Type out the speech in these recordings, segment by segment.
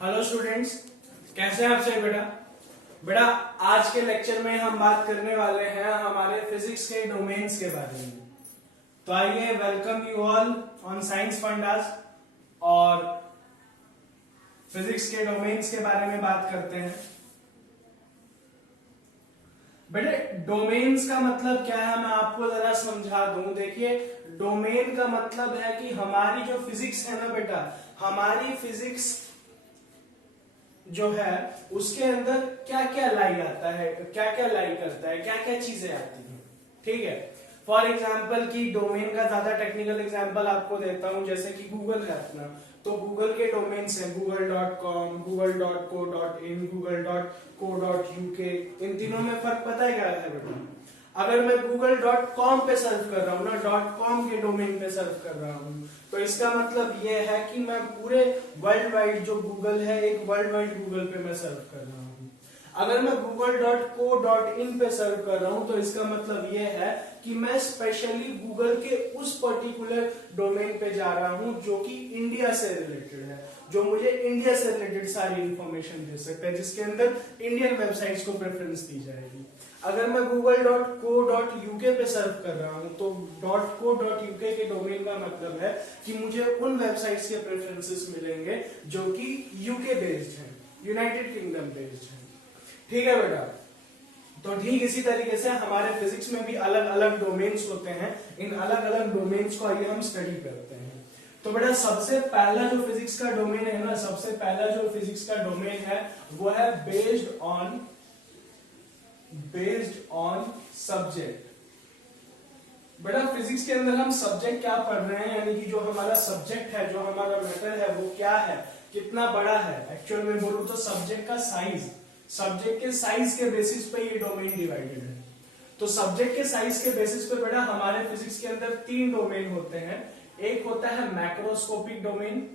Hello students, कैसे हैं आप सभी? बेटा आज के लेक्चर में हम बात करने वाले हैं हमारे फिजिक्स के डोमेन्स के बारे में। तो आइए, welcome you all on science fundas और फिजिक्स के डोमेन्स के बारे में बात करते हैं। बेटे डोमेन्स का मतलब क्या है, मैं आपको जरा समझा दूं। देखिए, डोमेन का मतलब है कि हमारी जो फिजिक्स है ना बेटा, हमारी फिजिक्स जो है उसके अंदर क्या क्या लाई आता है, क्या क्या लाई करता है, क्या क्या चीजें आती हैं। ठीक है, फॉर एग्जाम्पल की डोमेन का ज्यादा टेक्निकल एग्जाम्पल आपको देता हूं, जैसे कि गूगल है अपना। तो गूगल के डोमेन्स हैं google.com, google.co.in, google.co.uk। इन तीनों में फर्क पता है क्या है बेटा? अगर मैं google.com पे सर्च कर रहा हूँ ना, .com के डोमेन पे सर्च कर रहा हूँ, तो इसका मतलब यह है कि मैं पूरे वर्ल्ड वाइड जो गूगल है, एक वर्ल्ड वाइड गूगल पे मैं सर्च कर रहा हूँ। अगर मैं google.co.in पे सर्च कर रहा हूँ, तो इसका मतलब यह है कि मैं स्पेशली गूगल के उस पर्टिकुलर डोमेन पे जा रहा हूँ जो कि इंडिया से रिलेटेड है, जो मुझे इंडिया से रिलेटेड सारी इंफॉर्मेशन दे सकता है, जिसके अंदर इंडियन वेबसाइट्स को प्रेफरेंस दी जाएगी। अगर मैं google.co.uk पे सर्च कर रहा हूं, तो .co.uk के डोमेन का मतलब है कि मुझे उन वेबसाइट्स के प्रेफरेंसेस मिलेंगे जो कि यूके बेस्ड हैं, यूनाइटेड किंगडम बेस्ड हैं। ठीक है बेटा, तो ठीक इसी तरीके से हमारे फिजिक्स में भी अलग अलग डोमेन्स होते हैं। इन अलग अलग डोमेन्स को आइए हम स्टडी करते हैं। तो बेटा सबसे पहला जो फिजिक्स का डोमेन है ना, सबसे पहला जो फिजिक्स का डोमेन है वो है बेस्ड ऑन सब्जेक्ट। बेटा फिजिक्स के अंदर हम सब्जेक्ट क्या पढ़ रहे हैं, यानी कि जो हमारा सब्जेक्ट है, जो हमारा मैटर है, वो क्या है, कितना बड़ा है। एक्चुअल में बोलूं तो सब्जेक्ट का साइज, सब्जेक्ट के साइज के बेसिस पे ये डोमेन डिवाइडेड है। तो सब्जेक्ट के साइज के बेसिस पे बेटा हमारे फिजिक्स के अंदर तीन डोमेन होते हैं। एक होता है मैक्रोस्कोपिक डोमेन,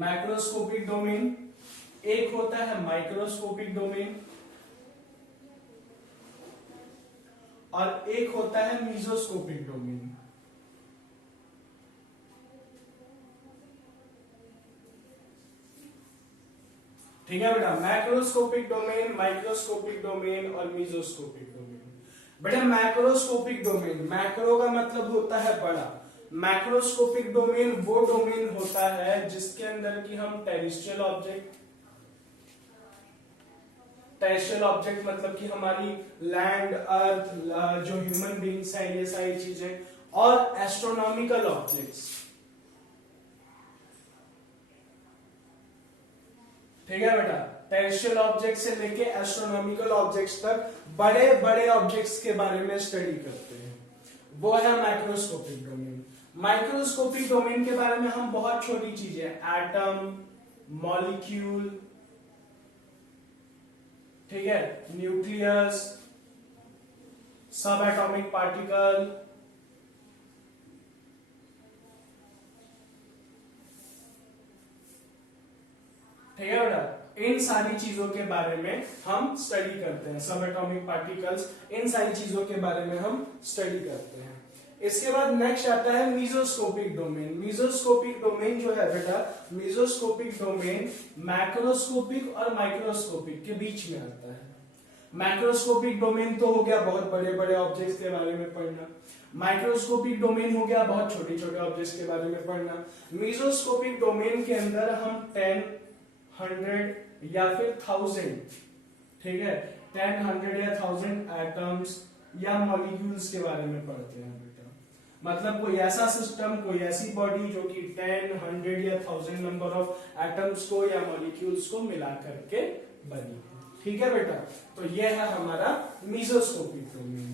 मैक्रोस्कोपिक डोमेन, एक होता है माइक्रोस्कोपिक डोमेन, और एक होता है मीजोस्कोपिक डोमेन। ठीक है बेटा, मैक्रोस्कोपिक डोमेन, माइक्रोस्कोपिक डोमेन और मीजोस्कोपिक डोमेन। बेटा मैक्रोस्कोपिक डोमेन, मैक्रो का मतलब होता है बड़ा। मैक्रोस्कोपिक डोमेन वो डोमेन होता है जिसके अंदर की हम टेरेस्ट्रियल ऑब्जेक्ट, टेरेस्ट्रियल ऑब्जेक्ट मतलब कि हमारी लैंड, अर्थ, जो ह्यूमन बींग्स है, ये सारी चीजें, और एस्ट्रोनॉमिकल ऑब्जेक्ट्स। ठीक है बेटा, टेरेस्ट्रियल ऑब्जेक्ट से लेके एस्ट्रोनॉमिकल ऑब्जेक्ट्स तक बड़े बड़े ऑब्जेक्ट्स के बारे में स्टडी करते हैं, वो है माइक्रोस्कोपिक डोमेन। माइक्रोस्कोपिक डोमेन के बारे में हम बहुत छोटी चीजें, एटम, मॉलिक्यूल, ठीक है, न्यूक्लियस, सब एटॉमिक पार्टिकल, ठीक है बेटा, इन सारी चीजों के बारे में हम स्टडी करते हैं। सब एटॉमिक पार्टिकल्स, इन सारी चीजों के बारे में हम स्टडी करते हैं। इसके बाद नेक्स्ट आता है मीजोस्कोपिक डोमेन। मीजोस्कोपिक डोमेन जो है बेटा, मीजोस्कोपिक डोमेन मैक्रोस्कोपिक और माइक्रोस्कोपिक के बीच में आता है। मैक्रोस्कोपिक डोमेन तो हो गया बहुत बड़े बड़े ऑब्जेक्ट्स के बारे में पढ़ना, माइक्रोस्कोपिक डोमेन हो गया बहुत छोटे छोटे ऑब्जेक्ट्स के बारे में पढ़ना। मीजोस्कोपिक डोमेन के अंदर हम 10, 100 या फिर 1000, ठीक है, 10, 100 या 1000 एटम्स या मॉलिक्यूल्स के बारे में पढ़ते हैं बेटा। मतलब कोई ऐसा सिस्टम, कोई ऐसी बॉडी जो कि 10, 100 या 1000 नंबर ऑफ एटम्स को या मॉलिक्यूल्स को मिला करके बनी है। ठीक है बेटा, तो यह है हमारा मीजोस्कोपिक डोमेन।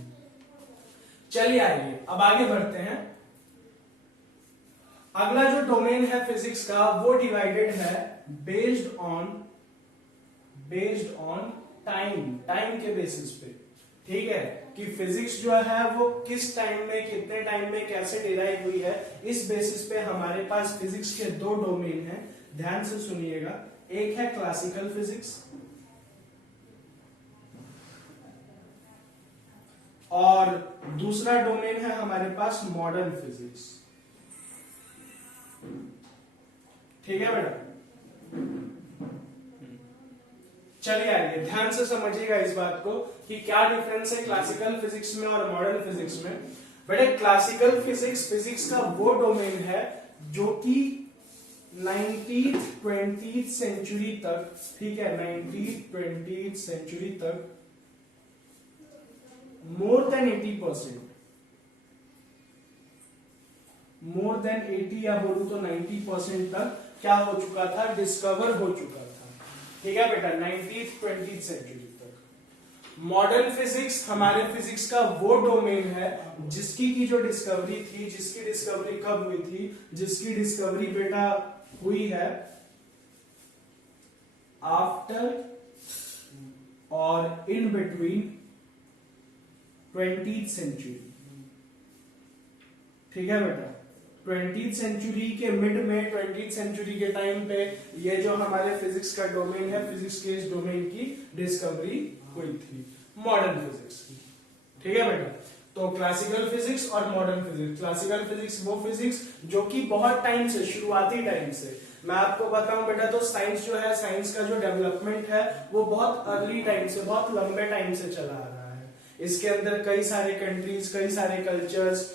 चलिए आइए अब आगे बढ़ते हैं। अगला जो डोमेन है फिजिक्स का, वो डिवाइडेड है बेस्ड ऑन टाइम, टाइम के बेसिस पे। ठीक है, कि फिजिक्स जो है वो किस टाइम में, कितने टाइम में कैसे डिराइव हुई है, इस बेसिस पे हमारे पास फिजिक्स के दो डोमेन हैं। ध्यान से सुनिएगा, एक है क्लासिकल फिजिक्स और दूसरा डोमेन है हमारे पास मॉडर्न फिजिक्स। ठीक है बेटा, चलिए आइए ध्यान से समझिएगा इस बात को कि क्या डिफरेंस है क्लासिकल फिजिक्स में और मॉडर्न फिजिक्स में। बेटे क्लासिकल फिजिक्स फिजिक्स का वो डोमेन है जो कि 19th 20th सेंचुरी तक, ठीक है, 19th 20th सेंचुरी तक मोर देन 80%, मोर देन 80 या बोलूं तो 90% तक क्या हो चुका था, डिस्कवर हो चुका था। ठीक है बेटा, 19th 20th सेंचुरी तक। मॉडर्न फिजिक्स हमारे फिजिक्स का वो डोमेन है जिसकी की जो डिस्कवरी थी, जिसकी डिस्कवरी कब हुई थी, जिसकी डिस्कवरी बेटा हुई है आफ्टर और इन बिटवीन 20th सेंचुरी। ठीक है बेटा, 20th सेंचुरी के मिड में, 20th सेंचुरी के टाइम पे ये जो हमारे फिजिक्स का डोमेन है, फिजिक्स के इस डोमेन की डिस्कवरी हुई थी, मॉडर्न फिजिक्स की। ठीक है बेटा, तो क्लासिकल फिजिक्स और मॉडर्न फिजिक्स। क्लासिकल फिजिक्स वो फिजिक्स जो कि बहुत टाइम से, शुरुआती टाइम से, मैं आपको बताऊं बेटा, तो साइंस जो है, साइंस का जो डेवलपमेंट है वो बहुत अर्ली टाइम से, बहुत लंबे टाइम से चला आ रहा है। इसके अंदर कई सारे कंट्रीज, कई सारे कल्चर्स,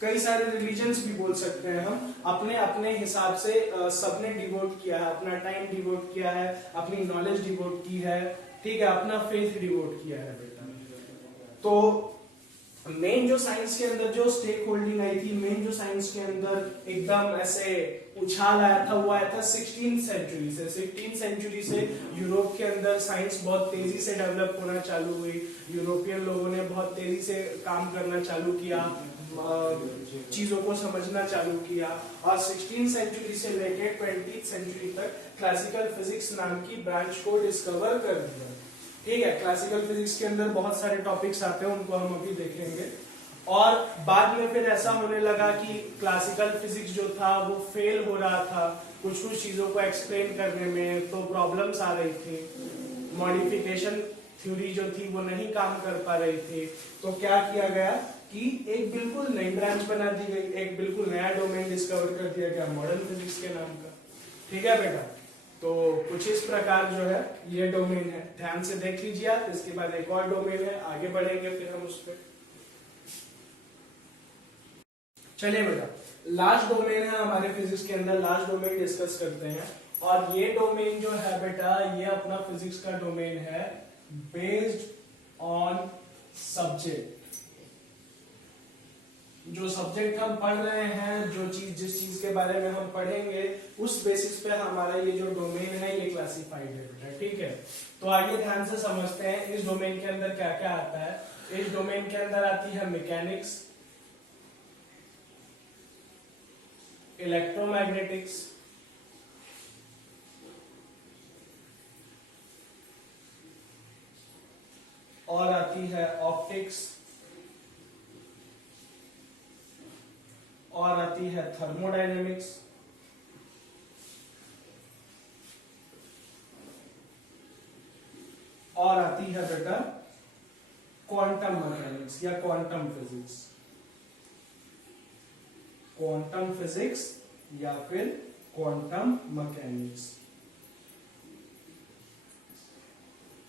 कई सारे रिलीजन्स भी बोल सकते हैं हम, अपने अपने हिसाब से सबने डिवोट किया है, अपना टाइम डिवोट किया है, अपनी नॉलेज डिवोट की है, ठीक है, अपना फेथ डिवोट किया है बेटा। तो मेन जो साइंस के अंदर जो स्टेक होल्डिंग आई थी, मेन जो साइंस के अंदर एकदम ऐसे उछाल आया था, वो आया था 16th सेंचुरी से। 16th सेंचुरी से यूरोप के अंदर साइंस बहुत तेजी से डेवलप होना चालू हुई। यूरोपियन लोगों ने बहुत तेजी से काम करना चालू किया, चीजों को समझना चालू किया, और 16th सेंचुरी से लेके 20th सेंचुरी तक क्लासिकल फिजिक्स नाम की ब्रांच को डिस्कवर कर दिया। ठीक है, क्लासिकल फिजिक्स के अंदर बहुत सारे टॉपिक्स आते हैं, उनको हम अभी देखेंगे। और बाद में फिर ऐसा होने लगा कि क्लासिकल फिजिक्स जो था वो फेल हो रहा था, कुछ कुछ चीजों को एक्सप्लेन करने में तो प्रॉब्लम्स आ रही थी, मॉडिफिकेशन थ्योरी जो थी वो नहीं काम कर पा रही थी। तो क्या किया गया कि एक बिल्कुल नई ब्रांच बना दी गई, एक बिल्कुल नया डोमेन डिस्कवर कर दिया गया मॉडर्न फिजिक्स के नाम का। ठीक है बेटा, तो कुछ इस प्रकार जो है ये डोमेन है, ध्यान से देख लीजिए आप। इसके बाद एक और डोमेन है, आगे बढ़ेंगे फिर हम उस पर। चलिए बेटा, लास्ट डोमेन है हमारे फिजिक्स के अंदर, लास्ट डोमेन डिस्कस करते हैं। और ये डोमेन जो है बेटा, ये अपना फिजिक्स का डोमेन है बेस्ड ऑन सब्जेक्ट। जो सब्जेक्ट हम पढ़ रहे हैं, जो चीज, जिस चीज के बारे में हम पढ़ेंगे, उस बेसिस पे हमारा ये जो डोमेन है ये क्लासिफाइड है बेटा। ठीक है, तो आइए ध्यान से समझते हैं इस डोमेन के अंदर क्या क्या आता है। इस डोमेन के अंदर आती है मैकेनिक्स, इलेक्ट्रोमैग्नेटिक्स, और आती है ऑप्टिक्स, और आती है थर्मोडायनेमिक्स, और आती है बेटा क्वांटम मैकेनिक्स या क्वांटम फिजिक्स। क्वांटम फिजिक्स या फिर क्वांटम मैकेनिक्स।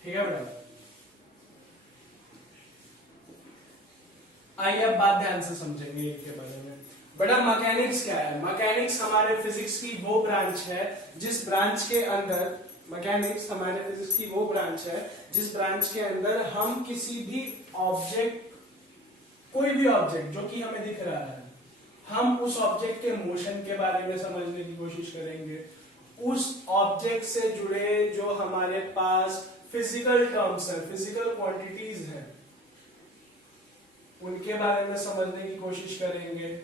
ठीक है बेटा, आइए अब बात ध्यान से समझेंगे इनके बारे में। बेटा मैकेनिक्स क्या है? मैकेनिक्स हमारे फिजिक्स की वो ब्रांच है जिस ब्रांच के अंदर, मैकेनिक्स हमारे फिजिक्स की वो ब्रांच है जिस ब्रांच के अंदर हम किसी भी ऑब्जेक्ट, कोई भी ऑब्जेक्ट जो कि हमें दिख रहा है, हम उस ऑब्जेक्ट के मोशन के बारे में समझने की कोशिश करेंगे। उस ऑब्जेक्ट से जुड़े जो हमारे पास फिजिकल टर्म्स हैं, फिजिकल क्वांटिटीज हैं, उनके बारे में समझने की कोशिश करेंगे।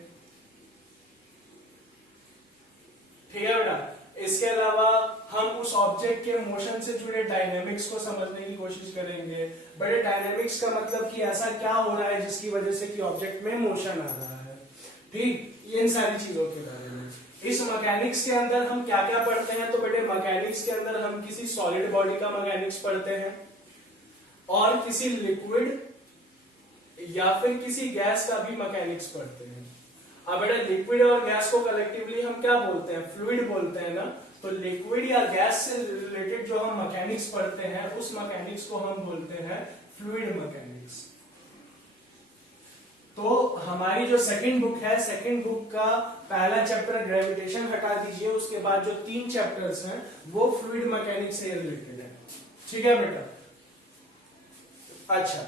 ठीक है बेटा, इसके अलावा हम उस ऑब्जेक्ट के मोशन से जुड़े डायनेमिक्स को समझने की कोशिश करेंगे। बड़े डायनेमिक्स का मतलब कि ऐसा क्या हो रहा है जिसकी वजह से कि ऑब्जेक्ट में मोशन आ रहा है। ठीक, इन सारी चीजों के बारे में। इस मैकेनिक्स के अंदर हम क्या क्या पढ़ते हैं? तो बेटे मैकेनिक्स के अंदर हम किसी सॉलिड बॉडी का मैकेनिक्स पढ़ते हैं, और किसी लिक्विड या फिर किसी गैस का भी मैकेनिक्स पढ़ते हैं। अब बेटा लिक्विड और गैस को कलेक्टिवली हम क्या बोलते हैं, फ्लूइड बोलते हैं ना। तो लिक्विड या गैस से रिलेटेड जो हम मैकेनिक्स पढ़ते हैं उस मैकेनिक्स को हम बोलते हैं फ्लूइड मैकेनिक्स। तो हमारी जो सेकंड बुक है, सेकंड बुक का पहला चैप्टर ग्रेविटेशन हटा दीजिए, उसके बाद जो 3 चैप्टर्स हैं वो फ्लूइड मैकेनिक्स से रिलेटेड है। ठीक है बेटा। अच्छा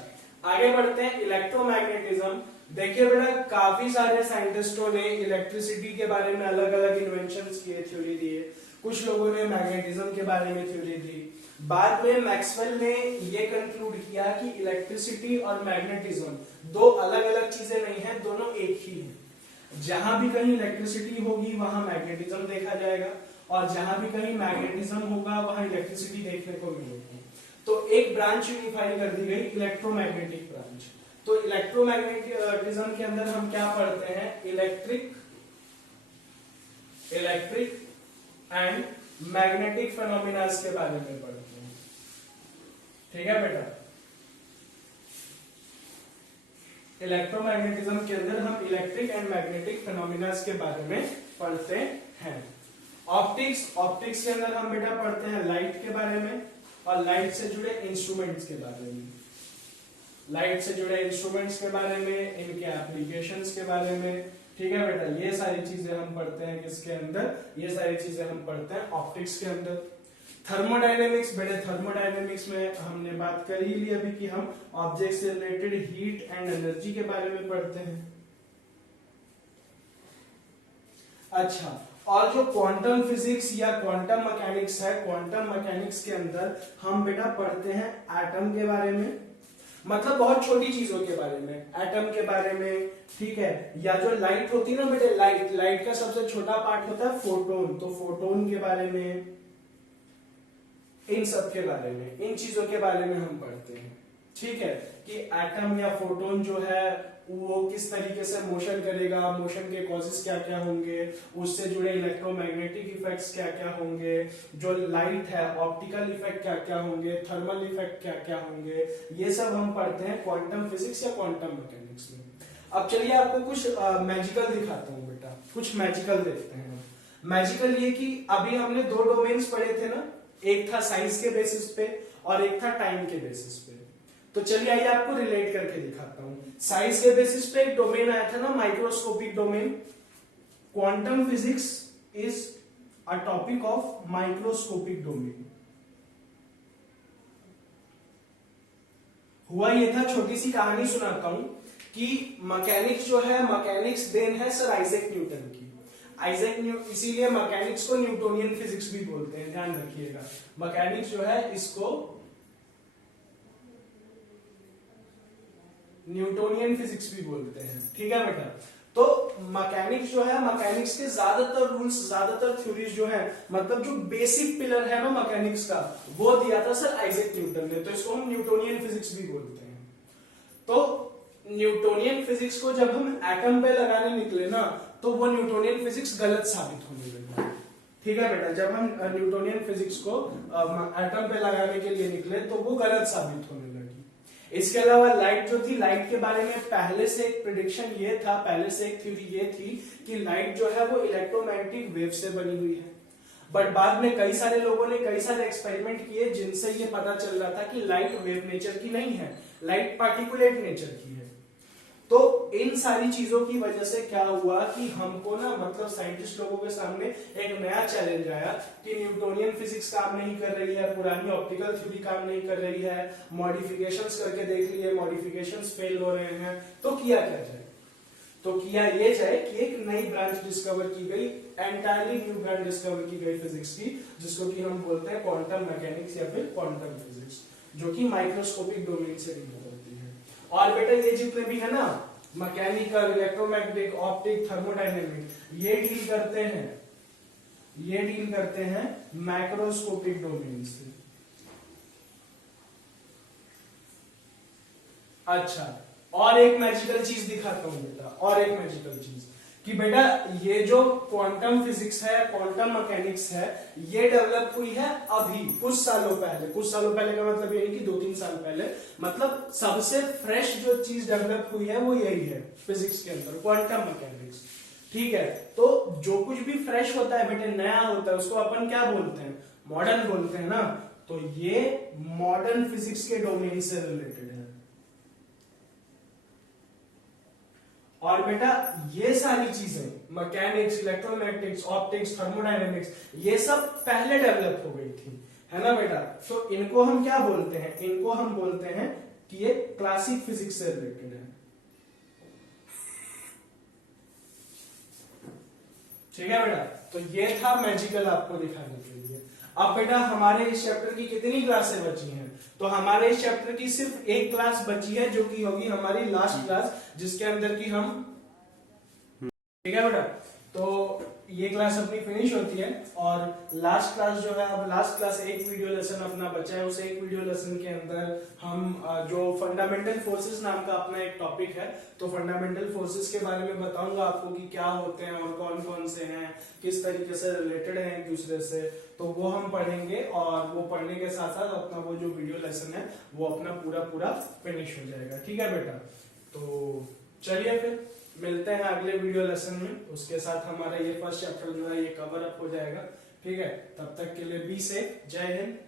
आगे बढ़ते हैं, इलेक्ट्रोमैग्नेटिज्म। देखिए बेटा काफी सारे साइंटिस्टों ने इलेक्ट्रिसिटी के बारे में अलग अलग इन्वेंशंस किए, थ्योरी दिए। कुछ लोगों ने मैग्नेटिज्म के बारे में थ्योरी दी। बाद में मैक्सवेल ने ये कंक्लूड किया कि इलेक्ट्रिसिटी और मैग्नेटिज्म दो अलग अलग चीजें नहीं है, दोनों एक ही है। जहां भी कहीं इलेक्ट्रिसिटी होगी वहां मैग्नेटिज्म देखा जाएगा, और जहां भी कहीं मैग्नेटिज्म होगा वहां इलेक्ट्रिसिटी देखने को मिलेगी। तो एक ब्रांच यूनिफाई कर दी गई, इलेक्ट्रोमैग्नेटिक ब्रांच। तो इलेक्ट्रोमैग्नेटिज्म के अंदर हम क्या पढ़ते हैं, इलेक्ट्रिक एंड मैग्नेटिक फेनोमेना के बारे में पढ़ते हैं। ठीक है बेटा। इलेक्ट्रोमैग्नेटिज्म के अंदर हम इलेक्ट्रिक एंड मैग्नेटिक फेनोमेना के बारे में पढ़ते हैं। ऑप्टिक्स के अंदर हम बेटा पढ़ते हैं लाइट के बारे में और लाइट से जुड़े इंस्ट्रूमेंट्स के बारे में। लाइट से जुड़े इंस्ट्रूमेंट्स के बारे में, इनके एप्लीकेशंस के बारे में। ठीक है बेटा, ये सारी चीजें हम पढ़ते हैं किसके अंदर, ये सारी चीजें हम पढ़ते हैं ऑप्टिक्स के अंदर। थर्मोडायनेमिक्स, बेटे थर्मोडायनेमिक्स में हमने बात कर ही ली अभी कि हम ऑब्जेक्ट से रिलेटेड हीट एंड एनर्जी के बारे में पढ़ते हैं। अच्छा, और जो क्वांटम फिजिक्स या क्वांटम मैकेनिक्स है, क्वांटम मैकेनिक्स के अंदर हम बेटा पढ़ते हैं एटम के बारे में, मतलब बहुत छोटी चीजों के बारे में, एटम के बारे में। ठीक है, या जो लाइट होती है ना बेटे, लाइट का सबसे छोटा पार्ट होता है फोटोन, तो फोटोन के बारे में, इन सब के बारे में, इन चीजों के बारे में हम पढ़ते हैं। ठीक है, कि एटम या फोटोन जो है वो किस तरीके से मोशन करेगा, मोशन के कॉजेस क्या क्या होंगे, उससे जुड़े इलेक्ट्रोमैग्नेटिक इफेक्ट्स क्या क्या होंगे, जो लाइट है ऑप्टिकल इफेक्ट क्या क्या होंगे, थर्मल इफेक्ट क्या क्या होंगे, ये सब हम पढ़ते हैं क्वांटम फिजिक्स या क्वांटम मैकेनिक्स में। अब चलिए आपको कुछ मैजिकल दिखाता हूँ बेटा, कुछ मैजिकल देखते हैं। मैजिकल ये कि अभी हमने 2 डोमेन्स पढ़े थे ना, एक था साइंस के बेसिस पे और एक था टाइम के बेसिस पे। तो चलिए आइए आपको रिलेट करके दिखाता हूं। साइंस के बेसिस पे एक डोमेन आया था ना, microscopic domain. Quantum physics is a topic of microscopic domain. हुआ ये था, छोटी सी कहानी सुनाता हूं कि मैकेनिक्स जो है, मैकेनिक्स देन है सर आइजैक न्यूटन की। इसीलिए मैकेनिक्स को न्यूटोनियन फिजिक्स भी बोलते हैं, ध्यान रखिएगा। मैकेनिक्स जो है इसको न्यूटोनियन फिजिक्स भी बोलते हैं। ठीक है बेटा। तो मैकेनिक्स जो है, मैकेनिक्स के ज्यादातर रूल्स, ज्यादातर थ्योरीज जो है, मतलब जो बेसिक पिलर है ना मैकेनिक्स का, वो दिया था सर आइजैक न्यूटन ने। तो इसको हम न्यूटोनियन फिजिक्स भी बोलते हैं। तो न्यूटोनियन फिजिक्स को जब हम एटम पे लगाने निकले ना, तो वो न्यूटोनियन फिजिक्स गलत साबित होने लगा। ठीक है बेटा, जब हम न्यूटोनियन फिजिक्स को एटम पे लगाने के लिए निकले तो वो गलत साबित होने लगी। इसके अलावा लाइट जो थी, लाइट के बारे में पहले से एक प्रिडिक्शन ये था, पहले से एक थ्योरी ये थी कि लाइट जो है वो इलेक्ट्रोमैग्नेटिक वेव से बनी हुई है। बट बाद में कई सारे लोगों ने कई सारे एक्सपेरिमेंट किए जिनसे ये पता चल रहा था कि लाइट वेव नेचर की नहीं है, लाइट पार्टिकुलेट नेचर की है। तो इन सारी चीजों की वजह से क्या हुआ कि हमको ना, मतलब साइंटिस्ट लोगों के सामने एक नया चैलेंज आया कि न्यूटोनियन फिजिक्स काम नहीं कर रही है, पुरानी ऑप्टिकल थ्योरी काम नहीं कर रही है, मॉडिफिकेशंस करके देख लिए, मॉडिफिकेशंस फेल हो रहे हैं, तो किया क्या जाए। तो किया ये जाए कि एक नई ब्रांच डिस्कवर की गई, एंटायरली न्यू ब्रांच डिस्कवर की गई फिजिक्स की, जिसको कि हम बोलते हैं क्वांटम मैकेनिक्स या फिर क्वांटम फिजिक्स, जो कि माइक्रोस्कोपिक डोमेन से डील करती है। और बेटा ये जितने भी है ना, मैकेनिकल, इलेक्ट्रोमैग्नेटिक, ऑप्टिक, थर्मोडायनेमिक, ये डील करते हैं मैक्रोस्कोपिक डोमेन से। अच्छा, और एक मैजिकल चीज दिखाता हूं बेटा, और एक मैजिकल चीज कि बेटा ये जो क्वांटम फिजिक्स है, क्वांटम मैकेनिक्स है, ये डेवलप हुई है अभी कुछ सालों पहले। कुछ सालों पहले का मतलब ये नहीं कि 2-3 साल पहले, मतलब सबसे फ्रेश जो चीज डेवलप हुई है वो यही है फिजिक्स के अंदर, क्वांटम मैकेनिक्स। ठीक है, तो जो कुछ भी फ्रेश होता है बेटे, नया होता है, उसको अपन क्या बोलते हैं? मॉडर्न बोलते हैं ना। तो ये मॉडर्न फिजिक्स के डोमेन से रिलेटेड है। और बेटा ये सारी चीजें मैकेनिक्स, इलेक्ट्रोमैग्नेटिक्स, ऑप्टिक्स, थर्मोडायनेमिक्स, ये सब पहले डेवलप हो गई थी, है ना बेटा। तो इनको हम क्या बोलते हैं? इनको हम बोलते हैं कि ये क्लासिक फिजिक्स से रिलेटेड है। ठीक है बेटा, तो ये था मैजिकल आपको दिखाने के लिए। अब बेटा हमारे इस चैप्टर की कितनी क्लासें बची हैं? तो हमारे इस चैप्टर की सिर्फ एक क्लास बची है, जो कि होगी हमारी लास्ट क्लास, जिसके अंदर की हम, ठीक है बेटा, तो ये क्लास अपनी फिनिश होती है। और लास्ट क्लास जो है, अब लास्ट क्लास एक वीडियो लेसन अपना बचा है। उस एक वीडियो लेसन के अंदर हम जो फंडामेंटल फोर्सेस नाम का अपना एक टॉपिक है, तो फंडामेंटल फोर्सेस के बारे में बताऊंगा आपको कि क्या होते हैं और कौन कौन से हैं, किस तरीके से रिलेटेड हैं एक दूसरे से, तो वो हम पढ़ेंगे। और वो पढ़ने के साथ साथ अपना वो जो वीडियो लेसन है वो अपना पूरा पूरा फिनिश हो जाएगा। ठीक है बेटा, तो चलिए फिर मिलते हैं अगले वीडियो लेसन में। उसके साथ हमारा ये फर्स्ट चैप्टर जो है ये कवर अप हो जाएगा। ठीक है, तब तक के लिए बी सेफ, जय हिंद।